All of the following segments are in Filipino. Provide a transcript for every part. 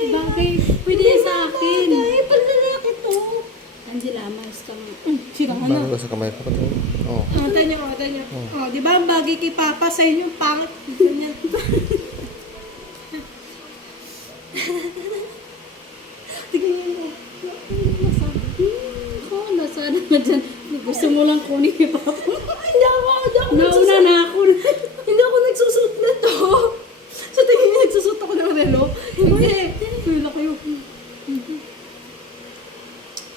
Bagay. Pwede yan sa akin. Bagay, panlalaki to. Angela, mas kang... Sira ka Bago na. ka sa kamay ko. Oh. Mata niya, mata niya. Oh, di ba ang bagay kay Papa sa inyo, pangit. Ganyan. Tingnan mo. Oo, nasaan na dyan. Gusto mo lang kunin kay Papa. Hindi ako Nauna nagsusuot. na ako. Hindi ako nagsusuot na to. Sa tingin niya, nagsusuot ako ng relo. Hindi. Wala kayo.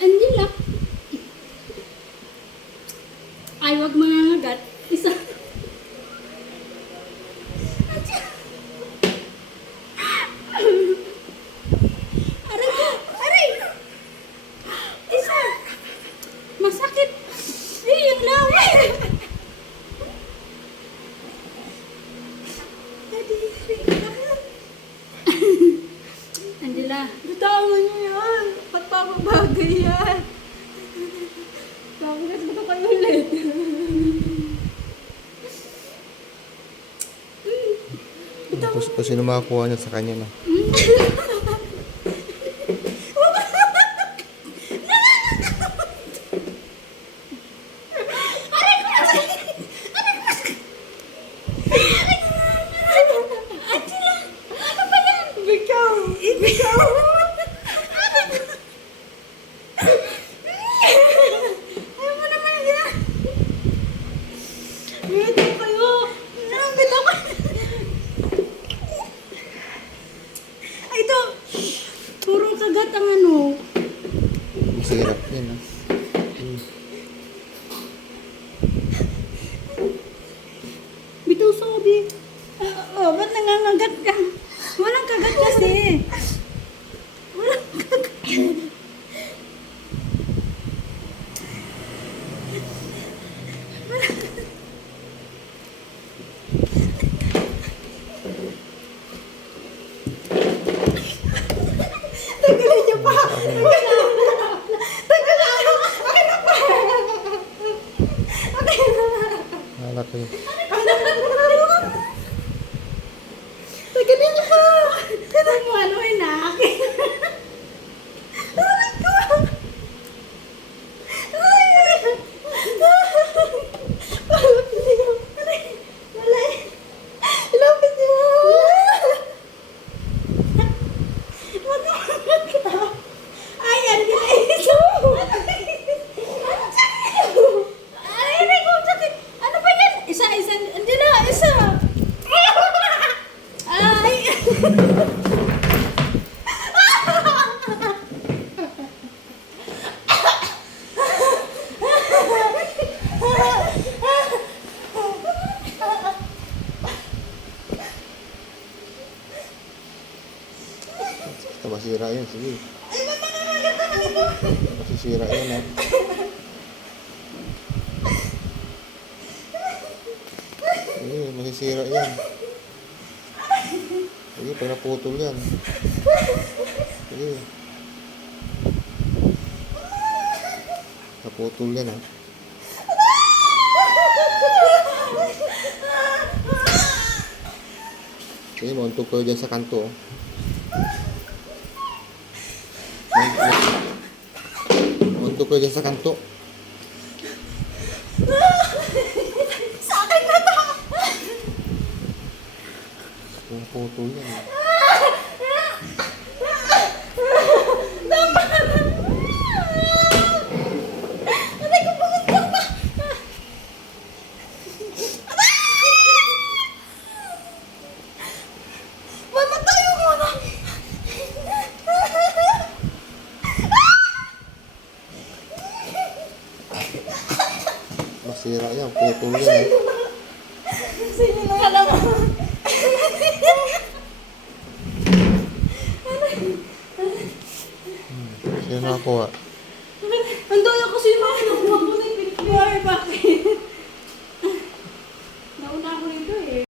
Angela. Ay, wag mangangagat. Isa. Aray ko! Aray! Isa! Masakit! Ay, yung lawi! Angela. Bitawan niyo yan. Ba't bagay yan? Bakit ba ito kayo ulit? Kung sino makakuha niya sa kanya na. Ikaw! Ikaw! Ayaw mo naman yan! Bito kayo! Bito kayo! Ay, ito! Puro kagat ang ano. Masirap yan ha. Bitaw sabi. Oh, ba't nangangagat ka? Walang kagat kasi. Walang kagat. Tanggalin niyo pa! Tanggalin niyo! Akin na pa! Akin na! Halak ko yun. Tanggalin niyo pa! Ito mo ano ay naakin. Aray ko! Ay! Palapit niyo! Walay! Ilapit niyo! Ay, ano yun ay ito? Ay, aray ko, sakit. Ano ba yan? Isa, hindi na, isa. Ay. Basta masira yan. Sige. Masisira yan ha. Sige, masisira yan. Sige, pag naputol yan. Sige. Naputol yan ha. Sige, mauntog kayo dyan sa kanto. Mauntog kayo dyan sa kanto. Sa akin na to! Puputol yan ha. Aray ko, bakit ka ba? Mamatayo muna! Masira yan. Putol yan ha. Sige na nga lang. Sino nakakuha?